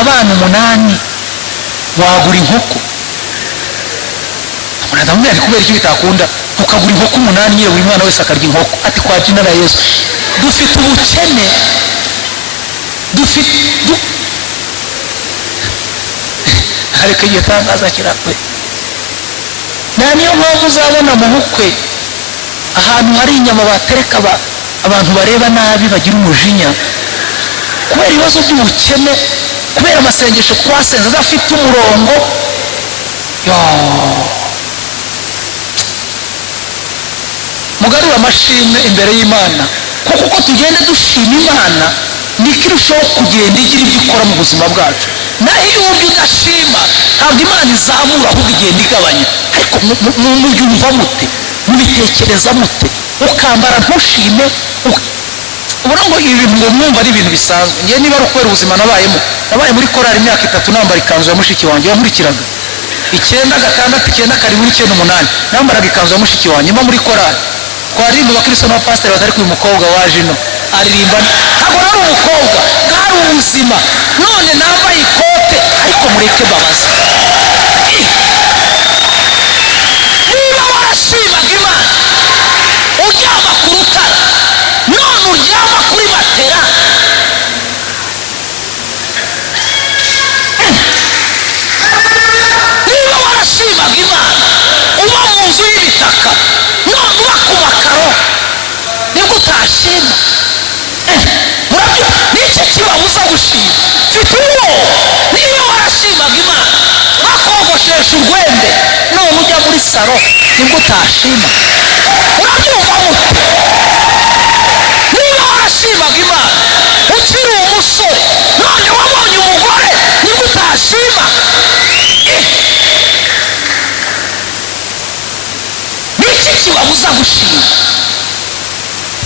abana 8 wagura inkoko? ndamubwira nti kubera iki bitakunda ukagura inkoko 8 yewe buri mwana wese akarya inkoko? ati kwa jina la Yesu dufite ubukene, ariko igitangaza kirakwe. niyo mpamvu uzabona mu bukwe ahantu hari inyama batereka abantu bareba nabi bagira umujinya kubera ibibazo by'ubukene, kubera amasengesho twasenze adafite umurongo. mugarura amashimwe imbere y'Imana, kuko uko tugenda dushima Imana niko irushaho kugenda igira ibyo ikora mu buzima bwacu. naho iyo uburyo udashima ntabwo Imana izamura, ahubwo igenda igabanya. ariko mubyumva mute? mubitekereza mute? ukambara ntushime, ubona ngo ibi bintu ngo mwumva ari ibintu bisanzwe. ngiye niba ari ukubera ubuzima nabaye muri korali imyaka 3 nambara ikanzu ya mushiki wanjye wankurikiraga 9, 6, 9, 7, 8 nambaraga ikanzu ya mushiki wanjye mba muri korali. twaririmba abakristo n'abapasiteri batari ku mukobwa waje ino aririmba, ntabwo ari umukobwa, ari ubuzima. none nambaye ikote ariko mureke babaza. niba warashimaga Imana uryama ku rutara, none uryama kuri matera. niba warashimaga Imana uba mu nzu y'ibitaka, none uba ku makaro, nibwo utashima. murabyo n'iki kibabuza gushima? mfite ubwoba. niba warashimaga Imana bakogoshesha urwembe, none ujya muri saro, nibwo utashima. urabyumva mute? niba warashimaga Imana ukiri umusore, none wabonye umugore, nibwo utashima. n'iki kibabuza gushima?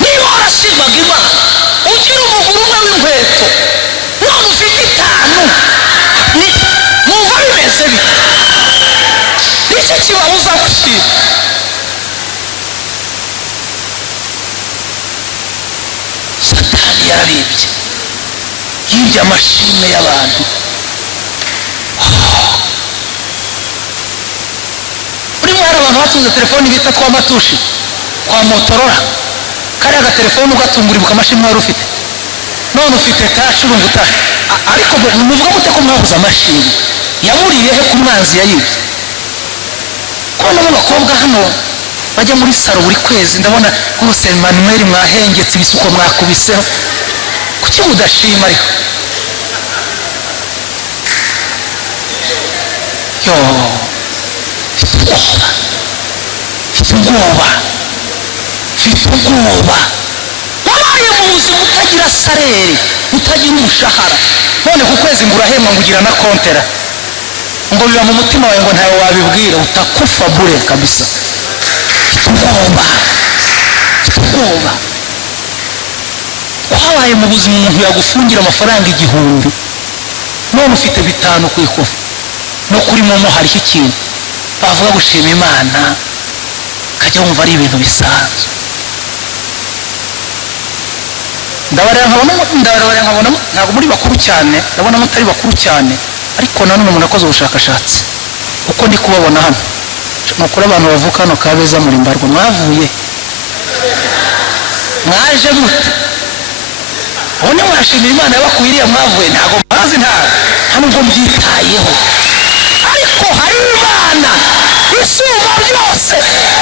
niba warashimaga Imana ukiri umugore umwe w'inkweto, none ufite 5, mwumva bimeze bite? n'iki kibabuza gushima? Satani yararibye, yibye amashimwe y'abantu. urimo hari abantu batunze telefoni bita kwa matushi, kwa Motorola, kariya agatelefoni ugatunguribuka amashimwe wari ufite, none ufite tashi urumva utashi. ariko muvuga mute ko mwabuze amashimwe? yaburiye he ku mwanzi yayibye? kubona abakobwa hano bajya muri saro buri kwezi, ndabona rwose Emmanuel mwahengetse ibisuko mwakubiseho. kuki mudashima? ariko mfite ubwoba. wabaye mu buzima utagira sareri, utagira umushahara, none ku kwezi ngo urahembwa ngo ugira na kontera, ngo biba mu mutima wawe ngo ntawe wabibwira, utakufa bure kabisa. mfite ubwoba. wabaye mu buzima umuntu yagufungira amafaranga 1000, none ufite 5 ku ikofi, no kuri momo hariho ikintu bavuga gushima Imana, kajya wumva ari ibintu bisanzwe. ndabarira nkabona ntabwo muri bakuru cyane, ndabona mutari bakuru cyane, ariko nanone umuntu akoze ubushakashatsi uko ndi kubabona hano, nukuri abantu bavuka hano Kabeza muri Mbarwa, mwavuye mwaje mute? ubone mwashimira Imana yabakwiriye, mwavuye ntabwo mbazi, nta nubwo mbyitayeho. ariko hari Imana isumba byose,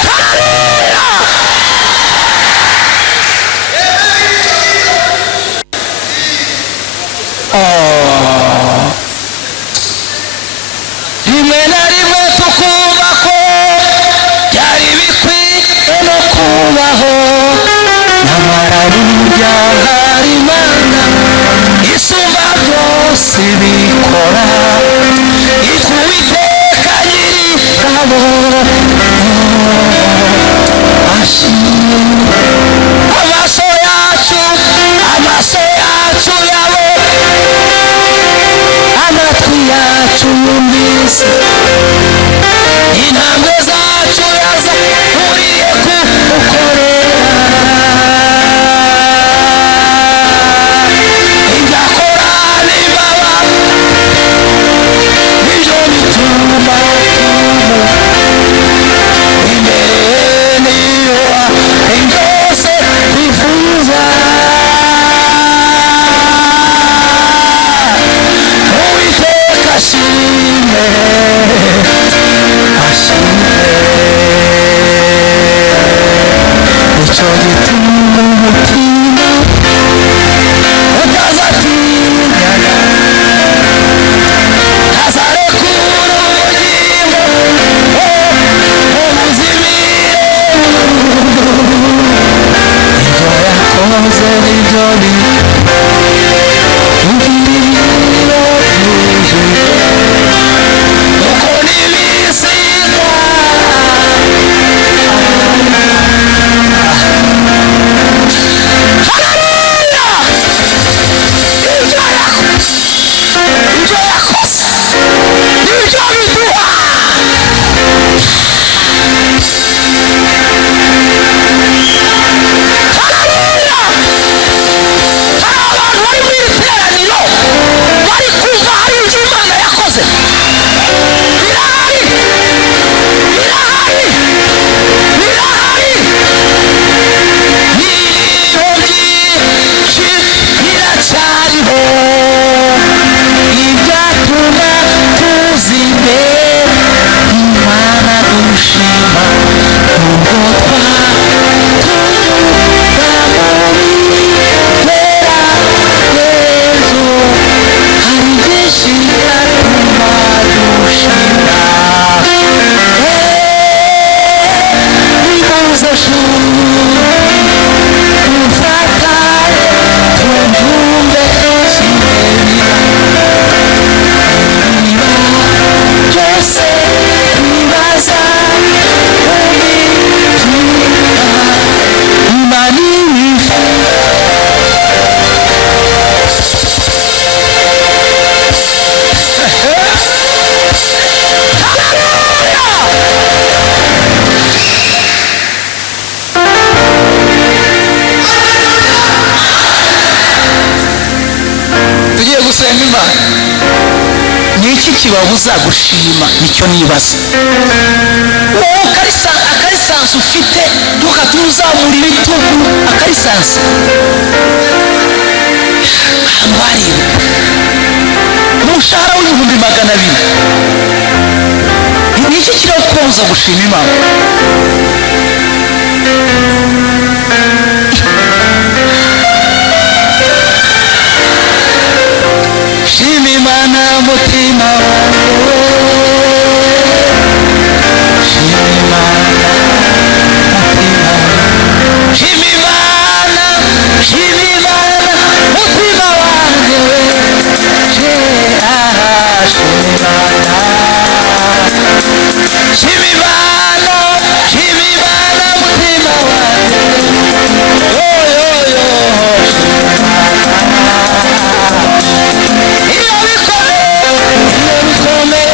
tarira. rimwe na rimwe tukumva ko byari bikwiye no kubaho, nyamara burya hari Imana isumba byose bikwiye. ikora ikuwiteka nyir'ingabo ashimwe amaso yacu yabo amatwi yacu yumvise intambwe zacu yazahuriye kugukorera ibyakora bibaba nibyo bituma imbere niyo byose twifuza uwiteka ashimwe nicyo gituma umutima utazatinyana ntazarekura ubugingo ubuzimire ibyo yakoze nibyo ingiriro byuzuye uko n'ibisiga ibyo yakoze nibyo biduha haleluya. hari abantu bari mu iteraniro bari kumva hari ibyo Imana yakoze birahari biriho byinshi biracyariho ibyatuma tuzi imbere Imana dushima nubwo twatunyura muri Yesu hari byinshi byatuma dushima nimuze ufatane twumve sinebira niba byose twibaza umitima Imana ibifu tugiye gusenga Imana. Ni iki kibabuza gushima? Nicyo nibaza. Wowe akarisansi ufite ntukatume uzamura ibitugu akarisansi baribuka umushahara w'ibihumbi 200. Ni iki kirakubuza gushima Imana? Shima Imana mutima wanjye, shima Imana mutima wanjye, shima Imana mutima wanjye, shima Imana mutima wanjye, iyo bikomeye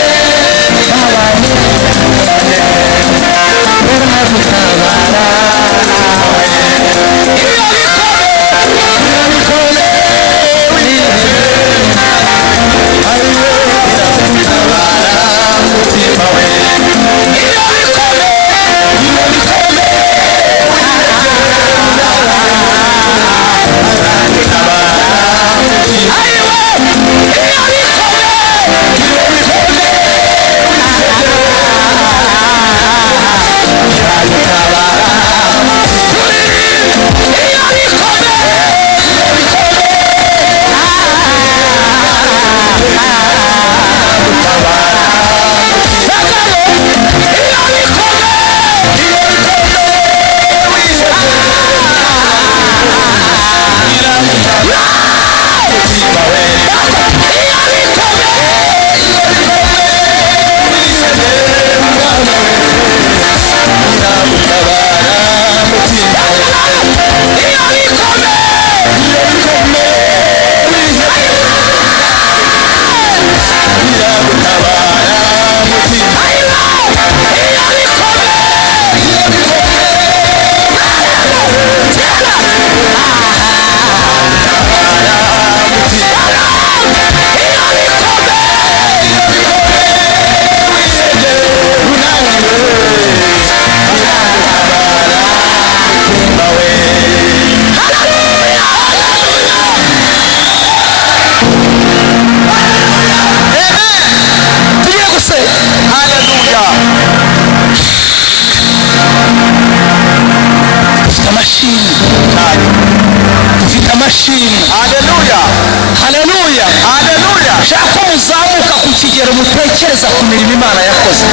ndashaka ko muzamuka ku kigero mutekereza ku mirimo Imana yakoze.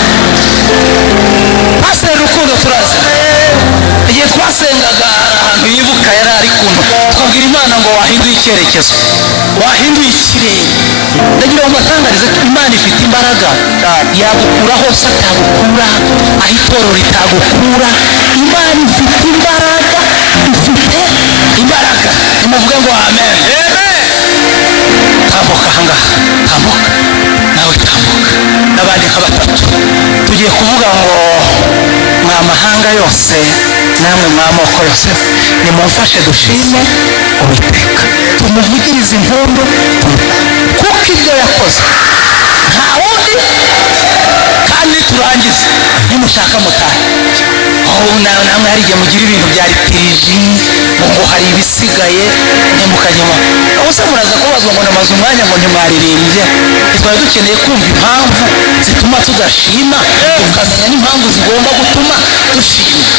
Pasiteri Rukundo turazi igihe twasengaga ahantu yibuka yari ari kuno twabwira Imana ngo wahinduye icyerekezo, wahinduye ikirere. Ndagira ngo mbatangarize ko Imana ifite imbaraga yagukura hose atagukura, aho itorero ritagukura. Imana ifite imbaraga, ifite imbaraga. Nimuvuge ngo amen. Tambuka ahangaha, tambuka nawe, tambuka n'abandi nka batatu. Tugiye kuvuga ngo mwa mahanga yose namwe mwa moko yose nimumfashe dushime Uwiteka, tumuvugirize impundu kuko ibyo yakoze nta wundi. Kandi turangize nimushaka mutahe. Namwe hari igihe mugira ibintu bya lituriji ngo hari ibisigaye nimukanyuma. Ubuse muraza kubazwa ngo namaze umwanya ngo ntimwaririmbye. Twari dukeneye kumva impamvu zituma tudashima, tukamenya n'impamvu zigomba gutuma dushima.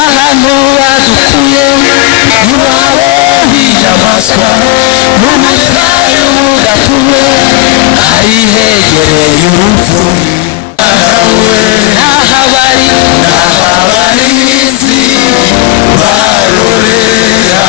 Ahantu badukuye iwabo h'inyamaswa mu butayu budatuwe, hari hegereye urupfu. N'ahabari iminsi barorera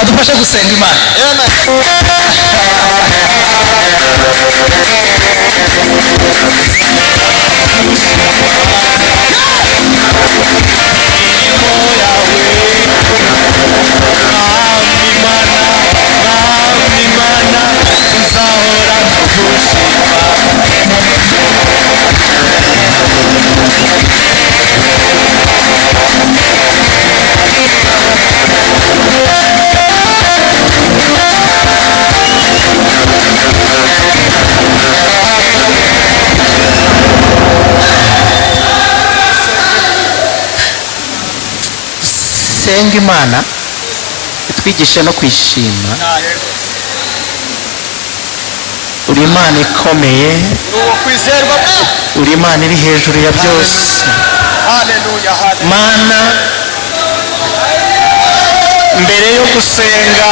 adufashe gusenga Imana. Senga Imana itwigishe no kwishima. Uri Imana ikomeye, uri Imana iri hejuru ya byose. Mana, mbere yo gusenga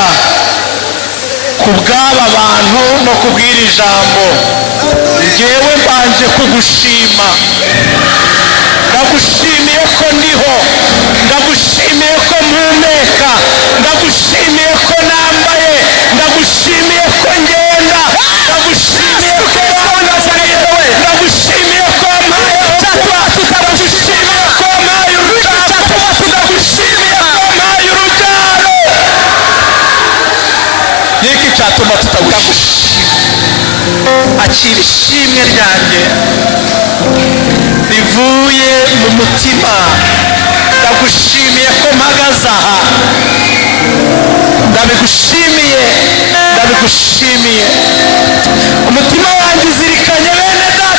ku bw'aba bantu no kubwira ijambo, ngewe mbanje kugushima. Ndagushimiye ko ndiho, ndagushimiye ko mpumeka, ndagushimiye ko nambaye, ndagushimiye ko ngenda, ndagushimiye ko wanazariwe, ndagushimiye ko mpaye urubyaro, ndagushimiye ko mpaye urubyaro, ndagushimiye ko mpaye urubyaro. Niki cyatuma tutagushima? Akira ishimwe ryanjye rivuye mu mutima. Ndagushimiye ko mpagaze aha, ndabigushimiye, ndabigushimiye. Umutima wanjye uzirikanye bene data.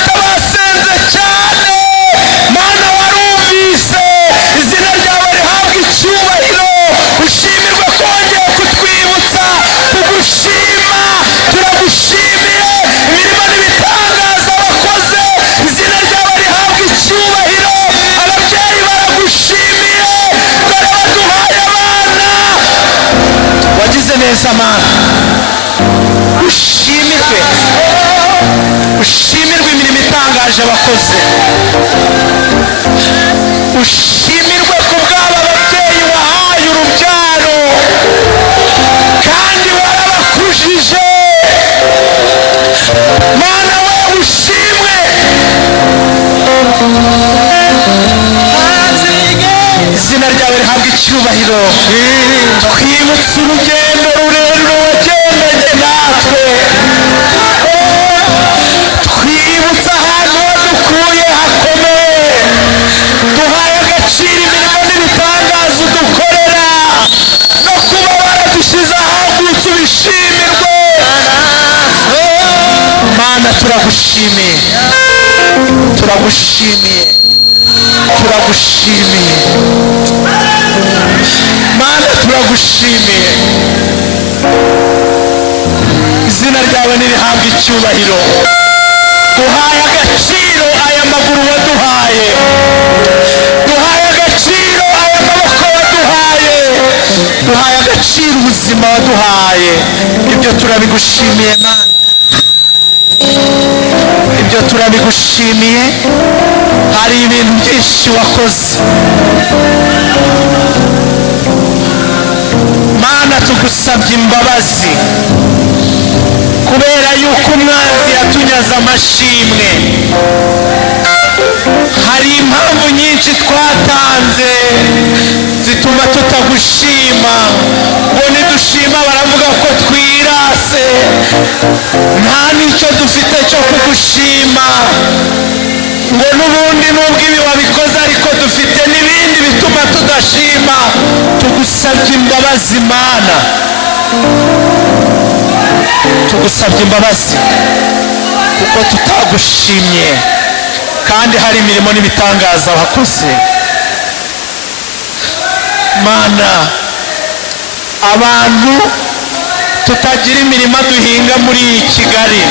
wakoze. Ushimirwe ku bw'aba babyeyi wahaye urubyaro kandi warabakujije. Mana we ushimwe. Izina ryawe rihabwa icyubahiro. Twibutse urugendo rurerure wagendanye natwe. Twibutse ahantu wadukuye hakomeye. Duhaye agaciro imirimo n'ibitangaza udukorera no kuba waradushyize ahagutse ubishimirwe. Mana turagushimiye, turagushimiye, turagushimiye. Mana turagushimiye. Izina ryawe nirihabwa icyubahiro. Duhaye agaciro aya maguru waduhaye. Duhaye agaciro aya maboko waduhaye. Duhaye agaciro ubuzima waduhaye. Ibyo turabigushimiye Mana. Ibyo turabigushimiye. Hari ibintu byinshi wakoze. Mana tugusabye imbabazi kubera yuko umwanzi yatunyaze amashimwe. Hari impamvu nyinshi twatanze zituma tutagushima. Ngo nidushima baravuga ko twirase, nta n'icyo dufite cyo kugushima. Ngo n'ubundi nubwo ibi wabikoze ariko dufite n'ibindi bituma tudashima. Tugusabye imbabazi Mana, tugusabye imbabazi kuko tutagushimye kandi hari imirimo n'ibitangaza wakoze. Mana, abantu tutagira imirima duhinga muri Kigali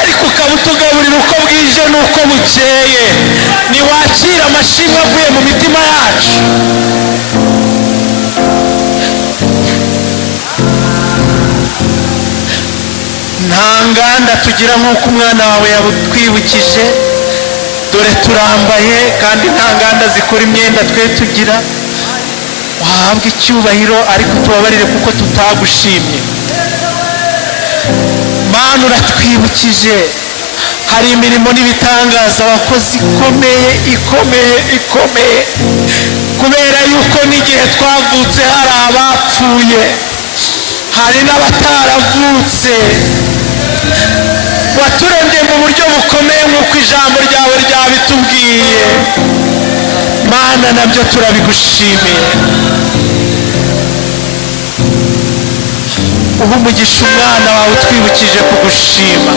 ariko ukaba utugaburira uko bwije n'uko bukeye. Niwakira amashimwe avuye mu mitima yacu. Nta nganda tugira nk'uko umwana wawe yatwibukije. Dore turambaye kandi nta nganda zikora imyenda twe tugira. Wahabwa icyubahiro ariko tubabarire kuko tutagushimye. Mana uratwibukije, hari imirimo n'ibitangaza wakoze ikomeye ikomeye ikomeye. Kubera yuko n'igihe twavutse hari abapfuye, hari n'abataravutse. Waturemye mu buryo bukomeye nk'uko ijambo ryawe ryabitubwiye. Mana nabyo turabigushimiye. Uha umugisha umwana wawe utwibukije kugushima.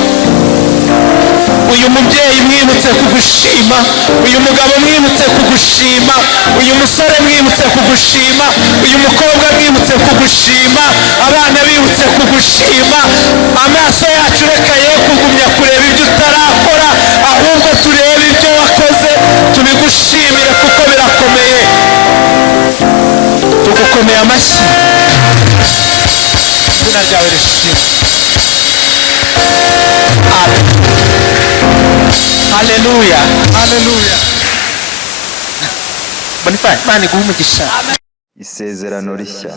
Uyu mubyeyi mwibutse kugushima, uyu mugabo mwibutse kugushima, uyu musore mwibutse kugushima, uyu mukobwa mwibutse kugushima, abana bibutse kugushima. Amaso yacu reka ye kugumya kureba ibyo utarakora, ahubwo turebe ibyo wakoze tubigushimire kuko birakomeye. Tugukomeye amashyi. Izina ryawe rishimwe. Haleluya, haleluya. Bonifanye, Imana iguhe umugisha. Isezerano rishya.